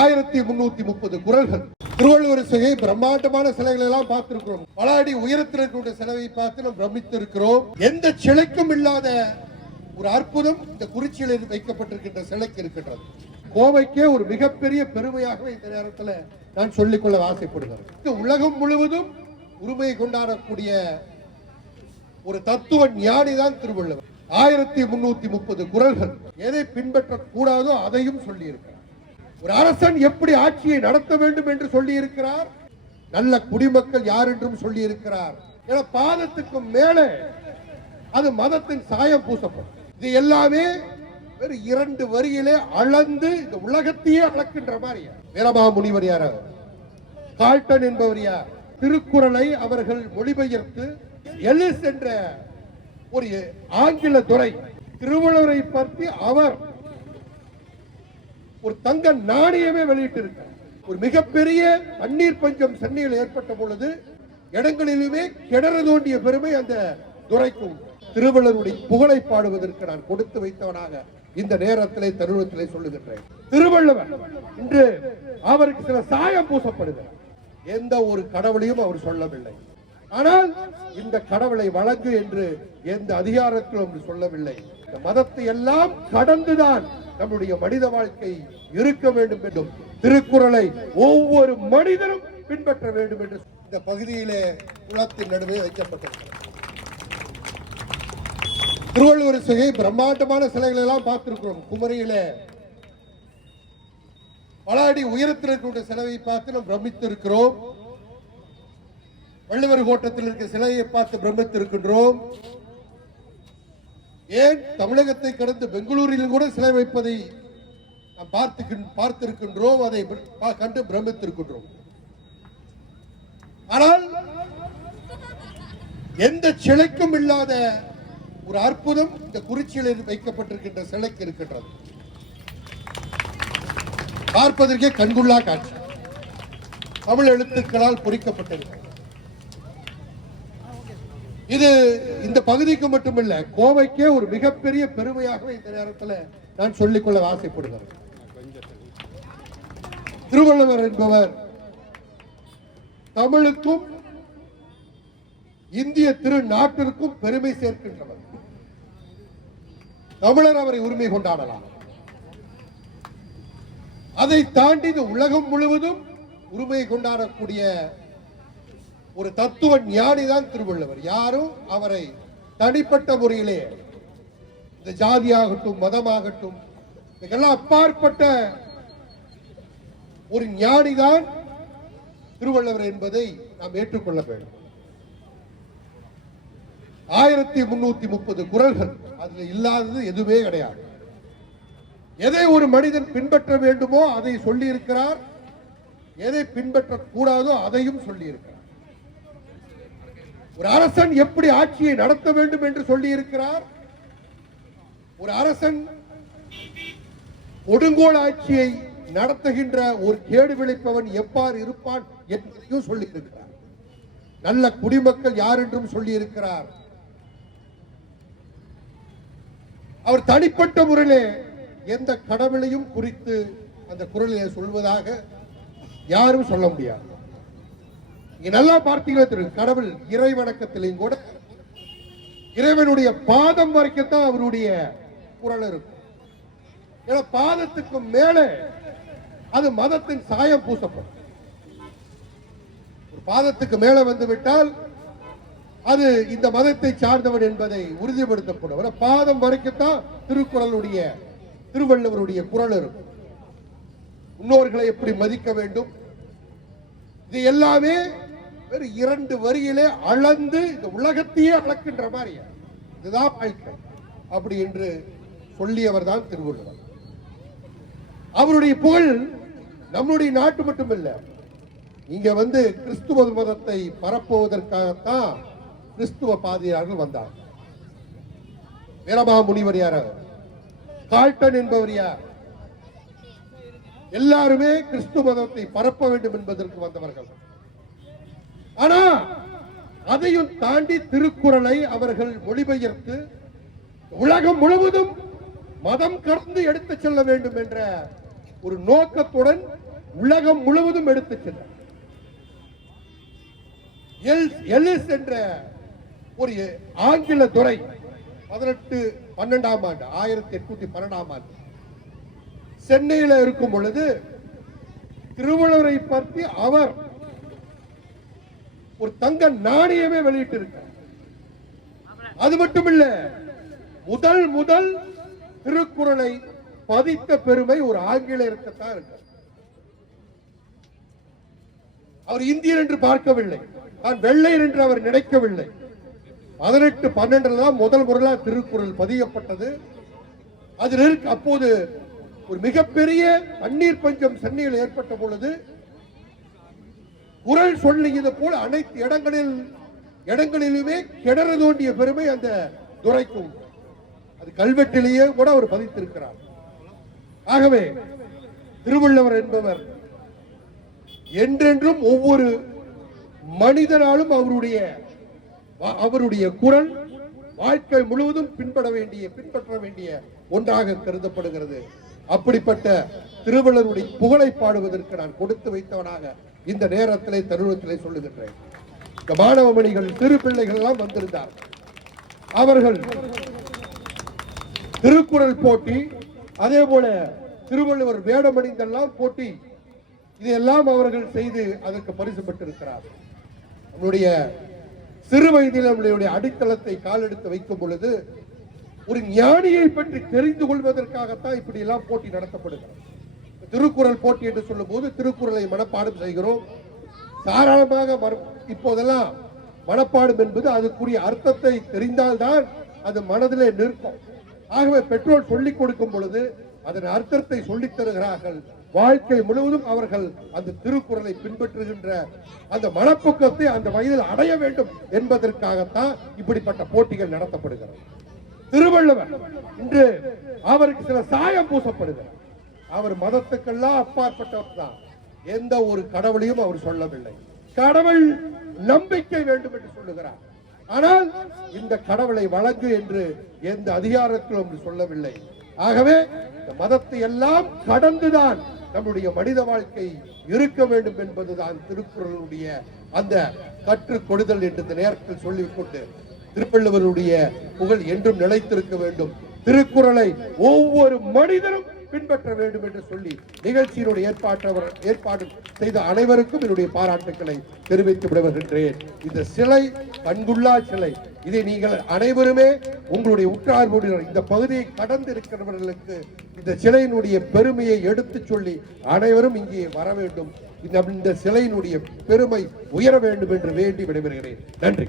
1330 குறள்கள். திருவள்ளுவர் சிலை பிரம்மாண்டமான சிலைகள் எல்லாம் பார்த்திருக்கிறோம். பல அடி உயரத்தில் இருக்கக்கூடிய சிலையை பார்த்து நாம் பிரமித்து இருக்கிறோம். எந்த சிலைக்கும் இல்லாத ஒரு அற்புதம் இந்த குறிச்சியில் வைக்கப்பட்டிருக்கின்ற சிலைக்கு இருக்கின்றது. கோவைக்கே ஒரு மிகப்பெரிய பெருமையாக இந்த நேரத்தில் நான் சொல்லிக்கொள்ள ஆசைப்படுகிறேன். உலகம் முழுவதும் உரிமையை கொண்டாடக்கூடிய ஒரு தத்துவ ஞானிதான் திருவள்ளுவர். 1330 குறள்கள். எதை பின்பற்றக்கூடாதோ அதையும் சொல்லி இருக்கிறார். ஒரு அரசன் எப்படி ஆட்சியை நடத்த வேண்டும் என்று சொல்லி இருக்கிறார். நல்ல குடிமக்கள் யார் என்றும் சொல்லி இருக்கிறார். பாதத்துக்கு மேலே அது மதத்தின் சாயம் பூசப்படும். இது எல்லாமே வெறும் 2 வரியிலே அளந்து இந்த உலகத்தையே அளக்கின்ற மாதிரி. வீரமா முனிவர் யார்? கால்டன் என்பவர் யார்? திருக்குறளை அவர்கள் மொழிபெயர்த்து எலிஸ் என்ற ஒரு ஆங்கில துறை திருவள்ளுவரை பற்றி அவர் ஒரு தங்க நாணயமே வெளியிட்டிருக்கிறார். ஒரு மிகப்பெரிய தண்ணீர் பஞ்சம் சென்னையில் ஏற்பட்ட பொழுது இடங்களிலுமே கிணறு தோண்டிய பெருமை அந்த துறைக்கு. திருவள்ளுவருடைய புகழை பாடுவதற்கு நான் கொடுத்து வைத்தவனாக இந்த நேரத்திலே தருணத்திலே சொல்லுகின்றேன். திருவள்ளுவர் இன்று அவருக்கு சில சாயம் பூசப்படுகிறார். எந்த ஒரு கடவுளையும் அவர் சொல்லவில்லை. ஆனால் இந்த கடவுளை வழங்கு என்று எந்த அதிகாரத்திலும் சொல்லவில்லை. இந்த மதத்தை எல்லாம் கடந்துதான் நம்முடைய மனித வாழ்க்கை இருக்க வேண்டும் என்றும் திருக்குறளை ஒவ்வொரு மனிதனும் பின்பற்ற வேண்டும் என்று இந்த பகுதியிலே குளத்தின் நடுவே வைக்கப்பட்டிருக்கிறது. திருவள்ளுவர் சிலை பிரம்மாண்டமான சிலைகள் எல்லாம் பார்த்திருக்கிறோம். குமரியிலே பல அடி உயரத்தில் இருக்கக்கூடிய சிலையை பார்த்து நாம் பிரமித்து இருக்கிறோம். வள்ளுவர் கோட்டத்தில் இருக்க சிலையை பார்த்து பிரமித்து இருக்கின்றோம். ஏன் தமிழகத்தை கடந்து பெங்களூரில் கூட சிலை வைப்பதை நாம் பார்த்திருக்கின்றோம். அதை கண்டு பிரமித்திருக்கின்றோம். ஆனால் எந்த சிலைக்கும் இல்லாத ஒரு அற்புதம் இந்த குறிச்சியில் வைக்கப்பட்டிருக்கின்ற சிலைக்கு இருக்கின்றது. பார்ப்பதற்கே கண்குள்ளா காட்சி. தமிழ் எழுத்துக்களால் பொறிக்கப்பட்டிருக்கிறது. இது இந்த பகுதிக்கு மட்டுமல்ல, கோவைக்கே ஒரு மிகப்பெரிய பெருமையாக இந்த நேரத்தில் நான் சொல்லிக்கொள்ள ஆசைப்படுகிறேன். திருவள்ளுவர் என்பவர் தமிழுக்கும் இந்திய திருநாட்டிற்கும் பெருமை சேர்க்கின்றவர். தமிழர் அவரை உரிமை கொண்டாடலாம். அதை தாண்டி இந்த உலகம் முழுவதும் உரிமை கொண்டாடக்கூடிய ஒரு தத்துவ ஞானிதான் திருவள்ளுவர். யாரும் அவரை தனிப்பட்ட முறையிலே இந்த ஜாதியாகட்டும் மதமாகட்டும் இதெல்லாம் அப்பாற்பட்ட ஒரு ஞானிதான் திருவள்ளுவர் என்பதை நாம் ஏற்றுக்கொள்ள வேண்டும். 1330 குறள்கள். அதுல இல்லாதது எதுவுமே கிடையாது. எதை ஒரு மனிதன் பின்பற்ற வேண்டுமோ அதை சொல்லி இருக்கிறார். எதை பின்பற்றக்கூடாதோ அதையும் சொல்லி இருக்கிறார். ஒரு அரசன் எப்படி ஆட்சியை நடத்த வேண்டும் என்று சொல்லி இருக்கிறார். ஒரு அரசன் கொடுங்கோல் ஆட்சியை நடத்துகின்ற ஒரு கேடு விளைப்பவன் எவ்வாறு இருப்பான் என்றையும் சொல்லி இருக்கிறார். நல்ல குடிமக்கள் யார் என்றும் சொல்லி இருக்கிறார். அவர் தனிப்பட்ட முறையிலே எந்த கடவுளையும் குறித்து அந்த குறளிலே சொல்வதாக யாரும் சொல்ல முடியாது. நல்லா பார்த்தீங்கன்னா கடவுள் இறை வணக்கத்திலையும் கூட இறைவனுடைய பாதம் வரைக்கத்தான் அவருடைய குறள் இருக்கும். ஏன்னா பாதத்துக்கு மேலே அது மதத்தின் சாயம் பூசப்படும். ஒரு பாதத்துக்கு மேலே வந்து விட்டால் அது இந்த மதத்தை சார்ந்தவன் என்பதை உறுதிப்படுத்தப்படும். பாதம் வரைக்கத்தான் திருக்குறளுடைய திருவள்ளுவருடைய குறள் இருக்கும். முன்னோர்களை எப்படி மதிக்க வேண்டும், இது எல்லாமே வெறும் 2 வரியிலே அளந்து இந்த உலகத்தையே அளக்கின்ற மாதிரி. இதுதான் வாழ்க்கை அப்படி என்று சொல்லியவர் தான் திருவள்ளுவர். அவருடைய புகழ் நம்முடைய நாட்டு மட்டுமல்ல, இங்க வந்து கிறிஸ்துவ மதத்தை பரப்புவதற்காகத்தான் கிறிஸ்துவ பாதிரியார்கள் வந்தார். வீரமா முனிவர் யார்? கால்டன் என்பவர் யார்? எல்லாருமே கிறிஸ்துவ மதத்தை பரப்ப வேண்டும் என்பதற்கு வந்தவர்கள். ஆனா அதையும் தாண்டி திருக்குறளை அவர்கள் மொழிபெயர்த்து உலகம் முழுவதும் மதம் கடந்து எடுத்துச் செல்ல வேண்டும் என்ற ஒரு நோக்கத்துடன் உலகம் முழுவதும் எடுத்துச் சென்றார். எல்லிஸ் என்ற ஒரு ஆங்கில துறை 1812ஆம் ஆண்டு 1812ஆம் ஆண்டு சென்னையில் இருக்கும் பொழுது திருவள்ளுவரை பற்றி அவர் ஒரு தங்க நாணயமே வெளியிட்டு இருக்கார். அது மட்டுமில்ல, முதல் திருக்குறளை பதித்த பெருமை ஒரு ஆங்கிலேயருக்குத்தான் இருக்கு. அவர் இந்தியர் என்று பார்க்கவில்லை, நான் வெள்ளையர் என்று அவர் நினைக்கவில்லை. 1812 தான் முதல் முறையாக திருக்குறள் பதியப்பட்டது. அதில் அப்போது ஒரு மிகப்பெரிய தண்ணீர் பஞ்சம் சென்னையில் ஏற்பட்ட பொழுது குறள் சொல்லியது போல அனைத்து இடங்களிலுமே கிணறு தோண்டிய பெருமை அந்த துரைக்கும். அது கல்வெட்டிலேயே கூட அவர் பதித்திருக்கிறார். ஆகவே திருவள்ளுவர் என்பவர் என்றென்றும் ஒவ்வொரு மனிதனாலும் அவருடைய குறள் வாழ்க்கை முழுவதும் பின்பற்ற வேண்டிய ஒன்றாக கருதப்படுகிறது. அப்படிப்பட்ட திருவள்ளுவருடைய புகழை பாடுவதற்கு நான் கொடுத்து வைத்தவனாக இந்த நேரத்திலே தருணத்திலே சொல்லுகின்றேன். இந்த மாணவமணிகள் சிறு பிள்ளைகள் எல்லாம் வந்திருந்தார். அவர்கள் திருக்குறள் போட்டி, அதே போல திருவள்ளுவர் வேடமணிந்தெல்லாம் போட்டி, இதையெல்லாம் அவர்கள் செய்து அதற்கு பரிசு பெற்றிருக்கிறார். நம்முடைய சிறு வயதில் நம்மளுடைய அடித்தளத்தை காலெடுத்து வைக்கும் பொழுது ஒரு ஞானியை பற்றி தெரிந்து கொள்வதற்காகத்தான் இப்படி எல்லாம் போட்டி நடத்தப்படுகிறது. திருக்குறள் போட்டி என்று சொல்லும் போது திருக்குறளை மனப்பாடம் செய்கிறோம். தாராளமாக இப்போதெல்லாம் மனப்பாடம் என்பது அதுக்குரிய அர்த்தத்தை தெரிந்தால்தான் அது மனதிலே நிற்கும். ஆகவே பெற்றோர் சொல்லிக் கொடுக்கும் பொழுது அதன் அர்த்தத்தை சொல்லித் தருகிறார்கள். வாழ்க்கை முழுவதும் அவர்கள் அந்த திருக்குறளை பின்பற்றுகின்ற அந்த மனப்பக்குவத்தை அந்த வயதில் அடைய வேண்டும் என்பதற்காகத்தான் இப்படிப்பட்ட போட்டிகள் நடத்தப்படுகிறது. திருவள்ளுவர் இன்று அவருக்கு சில சாயம் பூசப்படுகிறார். அவர் மதத்துக்கெல்லாம் அப்பாற்பட்டவர் தான். எந்த ஒரு கடவுளையும் அவர் சொல்லவில்லை. கடவுள் நம்பிக்கை வேண்டும் என்று சொல்லுகிறார். ஆனால் இந்த கடவுளை வழங்கு என்று எந்த அதிகாரத்திலும் சொல்லவில்லை. ஆகவே இந்த மதத்தை எல்லாம் கடந்துதான் நம்முடைய மனித வாழ்க்கை இருக்க வேண்டும் என்பதுதான் திருக்குறளுடைய அந்த கற்றுக் கொடுதல் என்று இந்த நேரத்தில் சொல்லிக்கொண்டு திருவள்ளுவருடைய புகழ் என்றும் நிலைத்திருக்க வேண்டும். திருக்குறளை ஒவ்வொரு மனிதனும் பின்பற்ற வேண்டும் என்று சொல்லி நிகழ்ச்சியினுடைய ஏற்பாடு செய்த அனைவருக்கும் என்னுடைய பாராட்டுக்களை தெரிவித்து விடுகின்றேன். இந்த சிலை கண்குள்ளா சிலை, இதை நீங்கள் அனைவருமே உங்களுடைய உற்றார் இந்த பகுதியை கடந்து இருக்கிறவர்களுக்கு இந்த சிலையினுடைய பெருமையை எடுத்து சொல்லி அனைவரும் இங்கே வர வேண்டும். இந்த சிலையினுடைய பெருமை உயர வேண்டும் என்று வேண்டி விடைபெறுகிறேன். நன்றி.